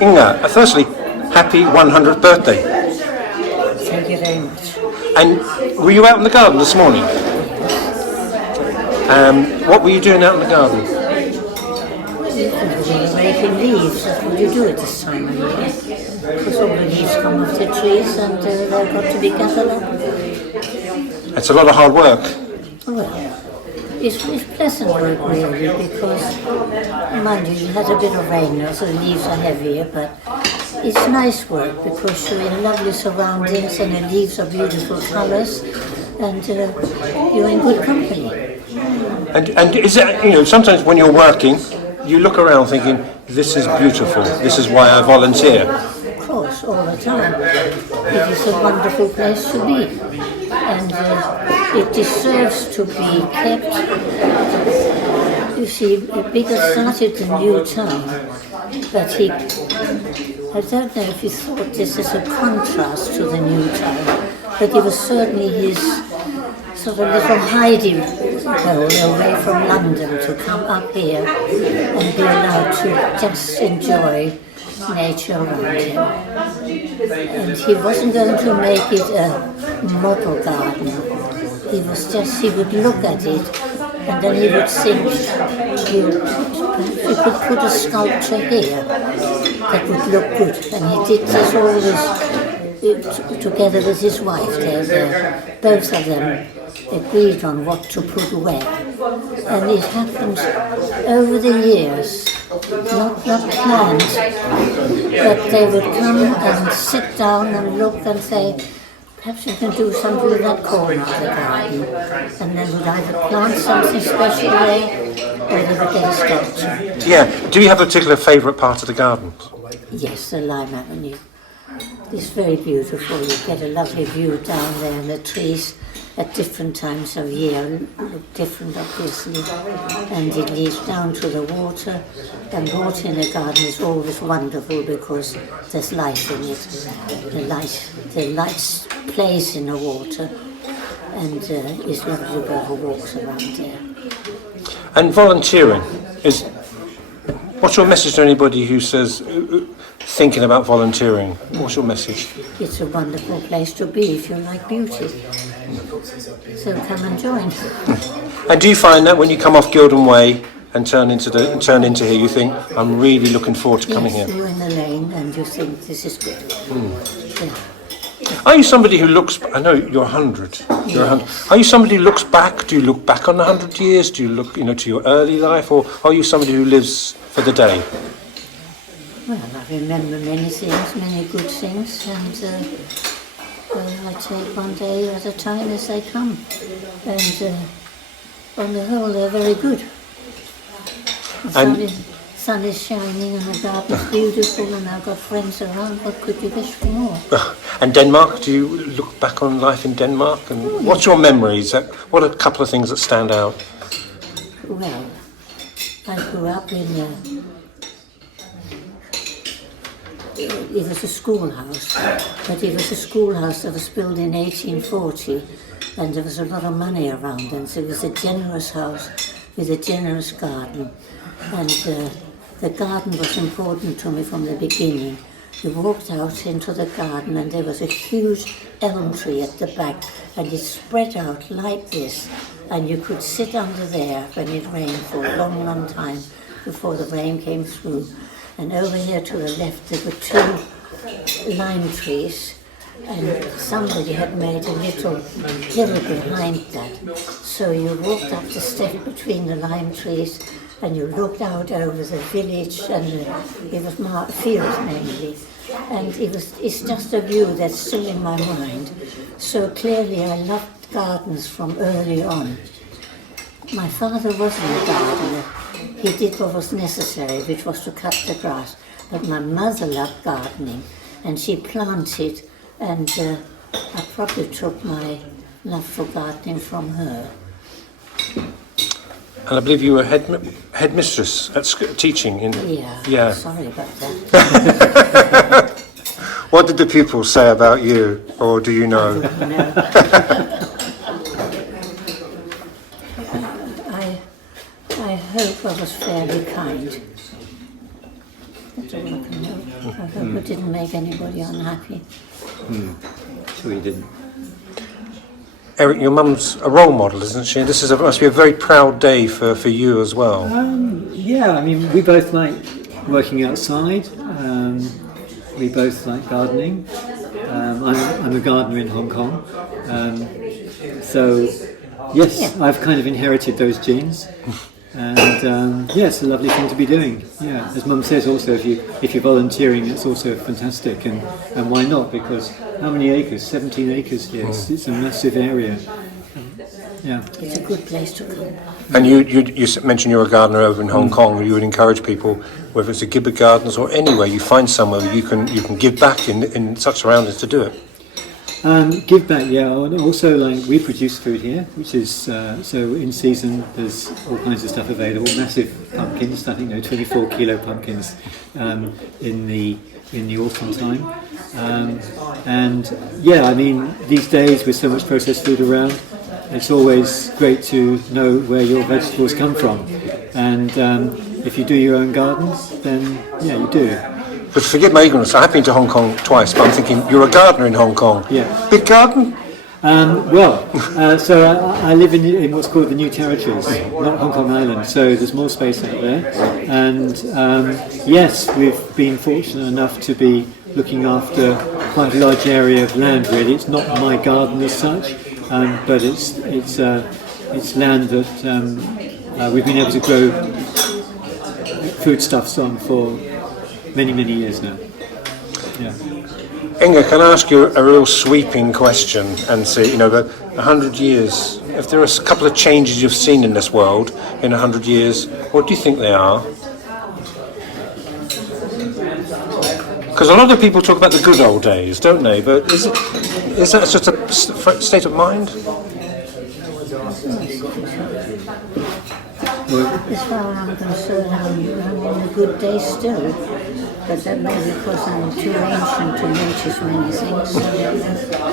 Inge, firstly, happy 100th birthday. Thank you very much. And were you out in the garden this morning? What were you doing out in the garden? We were making leaves. That's what you do at this time of year. Because all the leaves come off the trees and they've got to be gathered up. It's a lot of hard work. Well, it's pleasant work really because, mind you, you had a bit of rain now so the leaves are heavier, but it's nice work because you're in lovely surroundings and the leaves are beautiful colours and you're in good company. And is that, sometimes when you're working, you look around thinking, this is beautiful, this is why I volunteer. Of course, all the time. It is a wonderful place to be. And it deserves to be kept. You see, Gibberd started the new town, but I don't know if he thought this as a contrast to the new town, but it was certainly his sort of little hiding hole away from London to come up here and be allowed to just enjoy nature around him. And he wasn't going to make it a model garden. He would look at it and then he would think he could put a sculpture here that would look good. And he did this always together with his wife. Both of them agreed on what to put where. And it happened over the years, not planned, but they would come and sit down and look and say, perhaps you can do something in that corner of the garden. And they would either plant something special there or they would get a sculpture. Yeah. Do you have a particular favourite part of the garden? Yes, the Lime Avenue. It's very beautiful. You get a lovely view down there and the trees at different times of year look different obviously, and it leads down to the water, and water in a garden is always wonderful because there's life in it. The light plays in the water and it's lovely to go for walks around there. And volunteering what's your message to anybody who says thinking about volunteering? What's your message? It's a wonderful place to be if you like beauty. So come and join. And do you find that when you come off Gilden Way and turn into here, you think, I'm really looking forward to coming here? Yes, you're in the lane and you think this is good. Yeah. Are you somebody who looks, I know you're 100, you're 100. Are you somebody who looks back, do you look back on the 100 years, do you look to your early life, or are you somebody who lives for the day? Well, I remember many things, many good things, and I take one day at a time as they come. And on the whole, they're very good. The sun is shining and the garden's beautiful and I've got friends around. What could you wish for more? And Denmark, do you look back on life in Denmark? And what's your memories? What are a couple of things that stand out? Well, I grew up in it was a schoolhouse, but it was a schoolhouse that was built in 1840 and there was a lot of money around and so it was a generous house with a generous garden, and the garden was important to me from the beginning. You walked out into the garden and there was a huge elm tree at the back and it spread out like this and you could sit under there when it rained for a long, long time before the rain came through. And over here to the left there were 2 lime trees and somebody had made a little hill behind that. So you walked up the step between the lime trees and you looked out over the village and it was fields mainly. And it's just a view that's still in my mind. So clearly I loved gardens from early on. My father wasn't a gardener. He did what was necessary, which was to cut the grass. But my mother loved gardening, and she planted, and I probably took my love for gardening from her. And I believe you were headmistress at teaching in. Yeah. Sorry about that. What did the pupils say about you, or do you know? No. I hope I was fairly kind. That's all I can hope. I hope it didn't make anybody unhappy. Sure you didn't. Eric, your mum's a role model, isn't she? This must be a very proud day for you as well. Yeah, I mean, we both like working outside. We both like gardening. I'm a gardener in Hong Kong. So, yes, I've kind of inherited those genes. And it's a lovely thing to be doing. Yeah, as Mum says, also if you're volunteering, it's also fantastic. And why not? Because how many acres? 17 acres here. It's a massive area. Yeah, it's a good place to come. And you mentioned you're a gardener over in Hong Kong. You would encourage people, whether it's the Gibberd Gardens or anywhere you find somewhere you can give back in such surroundings to do it. Give back, yeah. And also, like, we produce food here, which is so in season. There's all kinds of stuff available. Massive pumpkins, I think, 24 kilo pumpkins in the autumn time. And yeah, I mean, these days with so much processed food around, it's always great to know where your vegetables come from. And if you do your own gardens, then yeah, you do. But forgive my ignorance, I have been to Hong Kong twice, but I'm thinking, you're a gardener in Hong Kong. Yeah. Big garden? So I live in what's called the New Territories, not Hong Kong Island, so there's more space out there. And yes, we've been fortunate enough to be looking after quite a large area of land, really. It's not my garden as such, but it's land that we've been able to grow foodstuffs on for many, many years now. Yeah. Inge, can I ask you a real sweeping question and say, that 100 years, if there are a couple of changes you've seen in this world in 100 years, what do you think they are? Because a lot of people talk about the good old days, don't they? But is that just a state of mind? As far as I'm concerned, I'm in a good day still. But that may be because I'm too ancient to notice many things.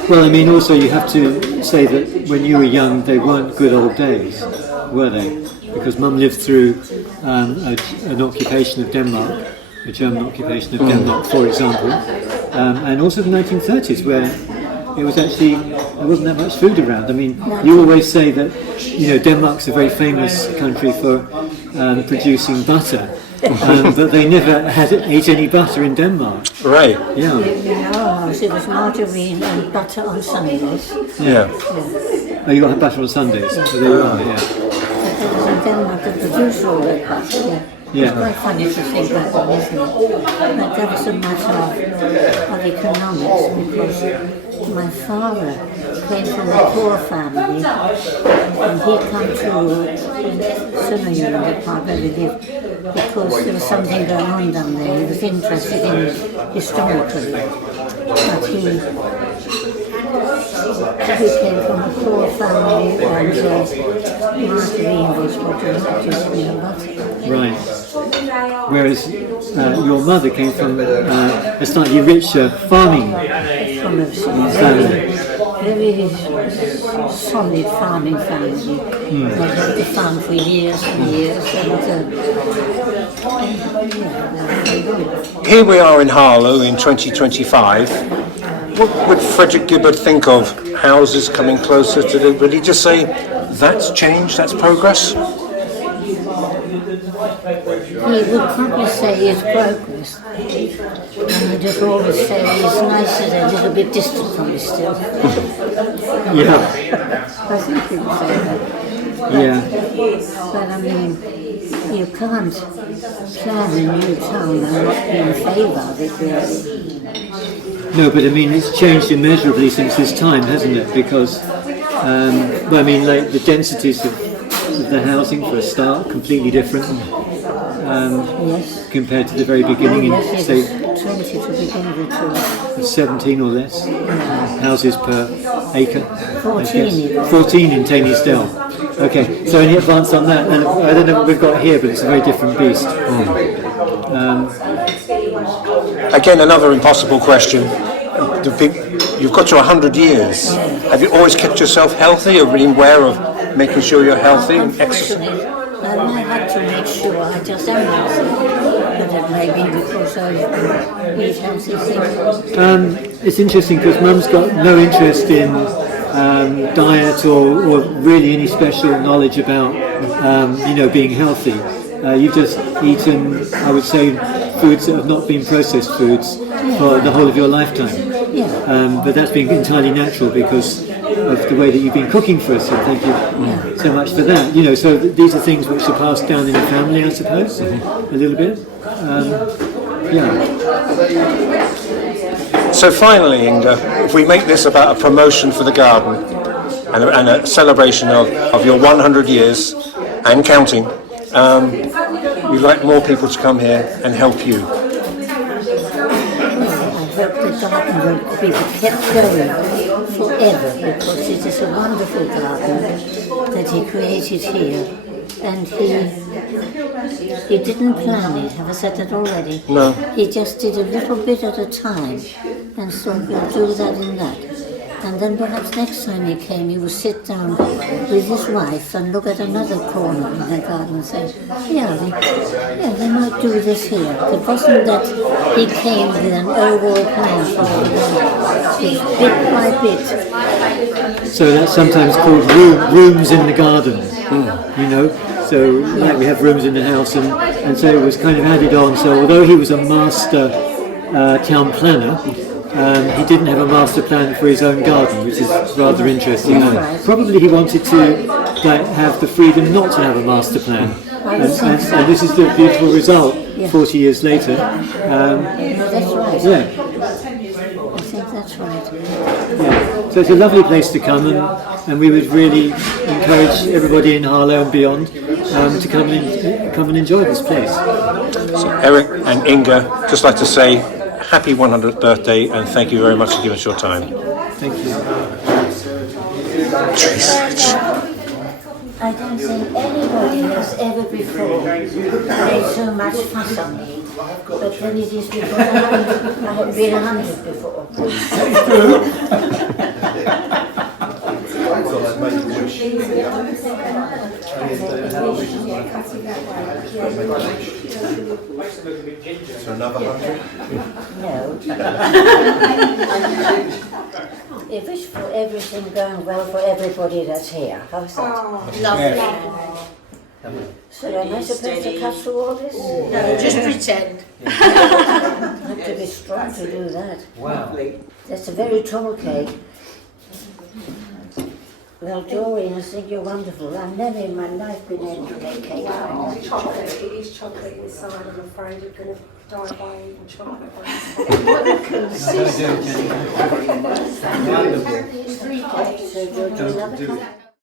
Well, I mean, also you have to say that when you were young, they weren't good old days, were they? Because Mum lived through an occupation of Denmark, a German occupation of Denmark, for example, and also the 1930s, where it was actually, there wasn't that much food around. I mean, you always say that, Denmark's a very famous country for producing butter. But they never ate any butter in Denmark. Right. Yeah. In our house, it was margarine and butter on Sundays. Yeah. Oh, you got butter on Sundays? Yeah. So there you are, yeah. Because in Denmark, they produce all that butter, Yeah. It's quite funny to think that one, isn't it? But that was a matter of economics, because my father came from a poor family, and he'd come to Sønderjylland, the part where we lived, because there was something going on down there. He was interested in it historically, but he came from a poor family, and margarine was what he produced in the butter. Right. Whereas your mother came from a slightly richer farming From a family. very solid farming family. They had the farm for years and years, and Here we are in Harlow in 2025. What would Frederick Gibberd think of houses coming closer to the... Would he just say, that's change, that's progress? he would probably say it's progress. And he'd just always say it's nice that they're a little bit distant from me still. Yeah. I think he would say that. But I mean, you can't plan a new town and not be in favour of it, really. No, but I mean, it's changed immeasurably since this time, hasn't it? Because, like the densities of the housing, for a start, completely different. Yes. Compared to the very beginning, Yes, say, it's 20 to begin with. 17 or less houses per acre. 14 even. 14 in Taineysdale. Okay, so any advance on that? And I don't know what we've got here, but it's a very different beast. Again, another impossible question. You've got to 100 years. Have you always kept yourself healthy or been aware of making sure you're healthy and Unfortunately, I had to make sure I just am healthy, but it may be because I eat healthy things. It's interesting because Mum's got no interest in diet or really any special knowledge about being healthy. You've just eaten, I would say, foods that have not been processed foods for the whole of your lifetime. Yeah. But that's been entirely natural because of the way that you've been cooking for us. So thank you so much for that. So these are things which are passed down in the family, I suppose, a little bit. So finally, Inge, if we make this about a promotion for the garden and a celebration of your 100 years and counting, we'd like more people to come here and help you. I hope the garden will be kept going forever because it is a wonderful garden that he created here. And he didn't plan it, have I said that already? No. He just did a little bit at a time and thought we'll do that and that. And then perhaps next time he came he would sit down with his wife and look at another corner in the garden and say, they might do this here. It wasn't that he came with an overall plan for all that. It's bit by bit. So that's sometimes called rooms in the garden, So like we have rooms in the house, and so it was kind of added on. So although he was a master town planner, he didn't have a master plan for his own garden, which is rather interesting. Probably he wanted to have the freedom not to have a master plan, and this is the beautiful result 40 years later. That's right. Yeah. I think that's right. Yeah. So it's a lovely place to come, and we would really encourage everybody in Harlow and beyond to come and enjoy this place. So Eric and Inge, just like to say happy 100th birthday and thank you very much for giving us your time. Thank you. I don't think anybody has ever before made so much fuss on me. But then it is because I haven't been 100 before. So another 100? No. I wish for everything going well for everybody that's here. How's that? Lovely. So am I supposed to cut through all this? No, just pretend. I have to be strong to do that. Wow. That's a very tall cake. Well, Doreen, I think you're wonderful. I've never in my life been able to make cake. It's chocolate. It is chocolate inside. I'm afraid you're going to die by eating chocolate. So you'll do another cup?